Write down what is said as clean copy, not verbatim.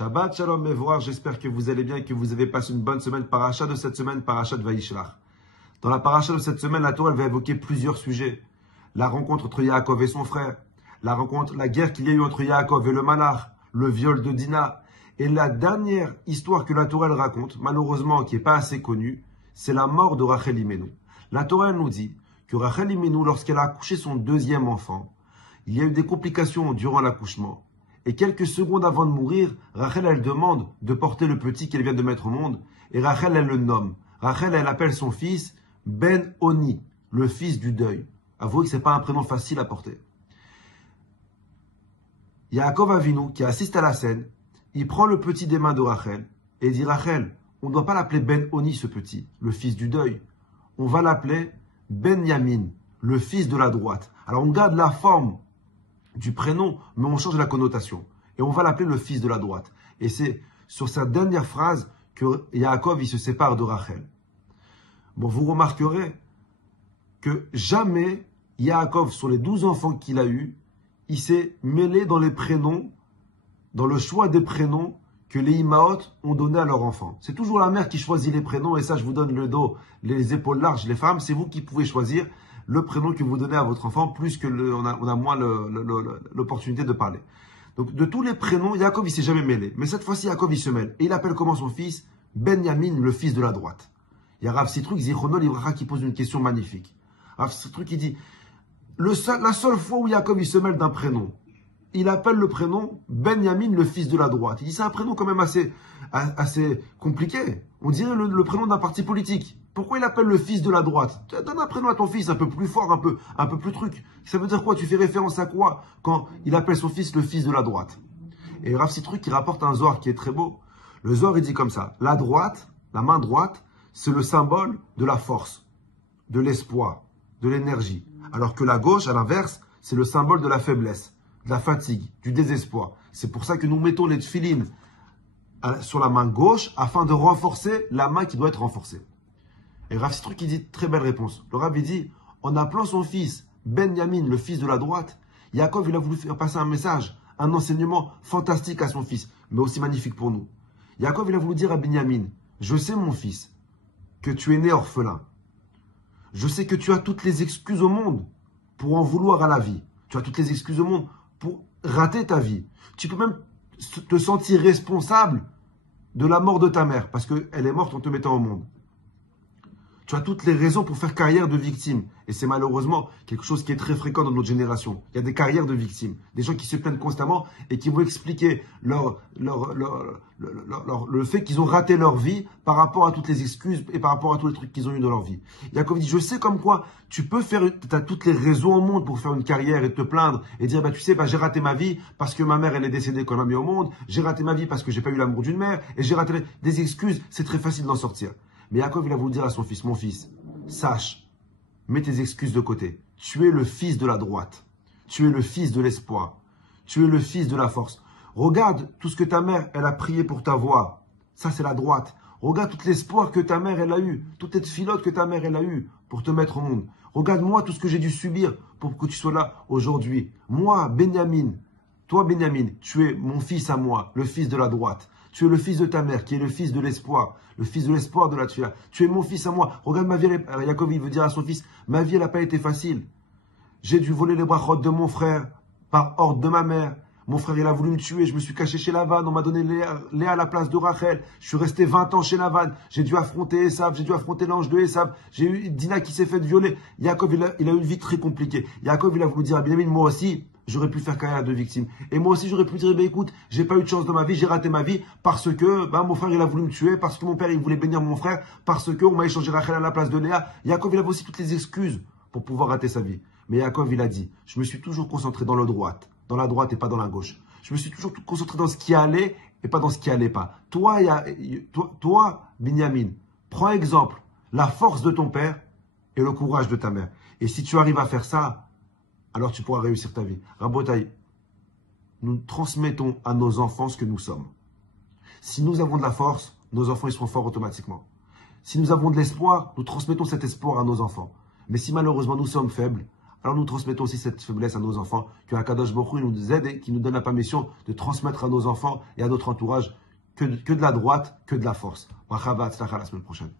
Shabbat Shalom Mevorach, j'espère que vous allez bien et que vous avez passé une bonne semaine. Paracha de cette semaine, paracha de Vayishlach. Dans la paracha de cette semaine, la Torah elle va évoquer plusieurs sujets. La rencontre entre Yaakov et son frère, la guerre qu'il y a eu entre Yaakov et le Malach, le viol de Dina. Et la dernière histoire que la Torah elle raconte, malheureusement qui n'est pas assez connue, c'est la mort de Rachel Imenu. La Torah elle nous dit que Rachel Imenu, lorsqu'elle a accouché son deuxième enfant, il y a eu des complications durant l'accouchement. Et quelques secondes avant de mourir, Rachel, elle demande de porter le petit qu'elle vient de mettre au monde. Et Rachel, elle le nomme. Rachel, elle appelle son fils Ben Oni, le fils du deuil. Avouez que ce n'est pas un prénom facile à porter. Yaakov Avinu, qui assiste à la scène, il prend le petit des mains de Rachel et dit Rachel, on ne doit pas l'appeler Ben Oni, ce petit, le fils du deuil. On va l'appeler Benyamin, le fils de la droite. Alors on garde la forme du prénom, mais on change la connotation. Et on va l'appeler le fils de la droite. Et c'est sur sa dernière phrase que Yaakov il se sépare de Rachel. Bon, vous remarquerez que jamais Yaakov, sur les 12 enfants qu'il a eus, il s'est mêlé dans les prénoms, dans le choix des prénoms que les Imaot ont donné à leurs enfants. C'est toujours la mère qui choisit les prénoms, et ça je vous donne le dos, les épaules larges, les femmes, c'est vous qui pouvez choisir le prénom que vous donnez à votre enfant, plus que on a moins l'opportunité de parler. Donc de tous les prénoms, Yaakov il s'est jamais mêlé. Mais cette fois-ci, Yaakov il se mêle. Et il appelle comment son fils? Benyamin, le fils de la droite. Il y a Rav Sitruk, Zichrono Livracha, qui pose une question magnifique. Rav Sitruk, il dit, la seule fois où Yaakov il se mêle d'un prénom, il appelle le prénom Benyamin, le fils de la droite. Il dit, c'est un prénom quand même assez compliqué. On dirait le prénom d'un parti politique. Pourquoi il appelle le fils de la droite? Donne un prénom à ton fils un peu plus fort, un peu plus truc. Ça veut dire quoi? Tu fais référence à quoi quand il appelle son fils le fils de la droite? Et Rav Sitruk, il rapporte un Zohar qui est très beau. Le Zohar, il dit comme ça. La droite, la main droite, c'est le symbole de la force, de l'espoir, de l'énergie. Alors que la gauche, à l'inverse, c'est le symbole de la faiblesse, de la fatigue, du désespoir. C'est pour ça que nous mettons les tefilines sur la main gauche afin de renforcer la main qui doit être renforcée. Et Rav Sitruk, il dit très belle réponse. Le Rav, il dit, en appelant son fils Benyamin, le fils de la droite, Yaakov, il a voulu faire passer un message, un enseignement fantastique à son fils, mais aussi magnifique pour nous. Yaakov, il a voulu dire à Benyamin, je sais mon fils, que tu es né orphelin. Je sais que tu as toutes les excuses au monde pour en vouloir à la vie. Tu as toutes les excuses au monde pour rater ta vie. Tu peux même te sentir responsable de la mort de ta mère, parce qu'elle est morte en te mettant au monde. Tu as toutes les raisons pour faire carrière de victime. Et c'est malheureusement quelque chose qui est très fréquent dans notre génération. Il y a des carrières de victimes. Des gens qui se plaignent constamment et qui vont expliquer le fait qu'ils ont raté leur vie par rapport à toutes les excuses et par rapport à tous les trucs qu'ils ont eu dans leur vie. Yaakov dit, je sais comme quoi tu as toutes les raisons au monde pour faire une carrière et te plaindre et dire, tu sais, j'ai raté ma vie parce que ma mère, elle est décédée quand elle m'a mis au monde. J'ai raté ma vie parce que j'ai pas eu l'amour d'une mère et j'ai raté des excuses. C'est très facile d'en sortir. Mais Yaakov, il a voulu dire à son fils, mon fils, sache, mets tes excuses de côté. Tu es le fils de la droite. Tu es le fils de l'espoir. Tu es le fils de la force. Regarde tout ce que ta mère, elle a prié pour t'avoir. Ça, c'est la droite. Regarde tout l'espoir que ta mère, elle a eu. Toute cette filote que ta mère, elle a eu pour te mettre au monde. Regarde-moi tout ce que j'ai dû subir pour que tu sois là aujourd'hui. Moi, Benyamin, toi, Benyamin, tu es mon fils à moi, le fils de la droite. Tu es le fils de ta mère, qui est le fils de l'espoir de la tuya. Tu es mon fils à moi. Regarde ma vie, Yaakov, il veut dire à son fils, ma vie, elle n'a pas été facile. J'ai dû voler les brachot de mon frère, par ordre de ma mère. Mon frère, il a voulu me tuer, je me suis caché chez Lavan, on m'a donné Léa à la place de Rachel. Je suis resté 20 ans chez Lavan. J'ai dû affronter Esav, j'ai dû affronter l'ange de Esav. J'ai eu Dina qui s'est fait violer. Yaakov, il a eu une vie très compliquée. Yaakov, il a voulu dire à Benyamin, moi aussi, j'aurais pu faire carrière de victime. Et moi aussi, j'aurais pu dire, écoute, j'ai pas eu de chance dans ma vie, j'ai raté ma vie parce que mon frère, il a voulu me tuer, parce que mon père, il voulait bénir mon frère, parce qu'on m'a échangé Rachel à la place de Léa. Yaakov, il avait aussi toutes les excuses pour pouvoir rater sa vie. Mais Yaakov, il a dit, je me suis toujours concentré dans la droite et pas dans la gauche. Je me suis toujours concentré dans ce qui allait et pas dans ce qui allait pas. Toi, Binyamin, prends exemple, la force de ton père et le courage de ta mère. Et si tu arrives à faire ça, alors tu pourras réussir ta vie. Rabotaï, nous transmettons à nos enfants ce que nous sommes. Si nous avons de la force, nos enfants ils seront forts automatiquement. Si nous avons de l'espoir, nous transmettons cet espoir à nos enfants. Mais si malheureusement nous sommes faibles, Alors nous transmettons aussi cette faiblesse à nos enfants, que Akadosh Baruch Hu nous aide et qui nous donne la permission de transmettre à nos enfants et à notre entourage que de la droite, que de la force. Bracha v'hatzlacha, la semaine prochaine.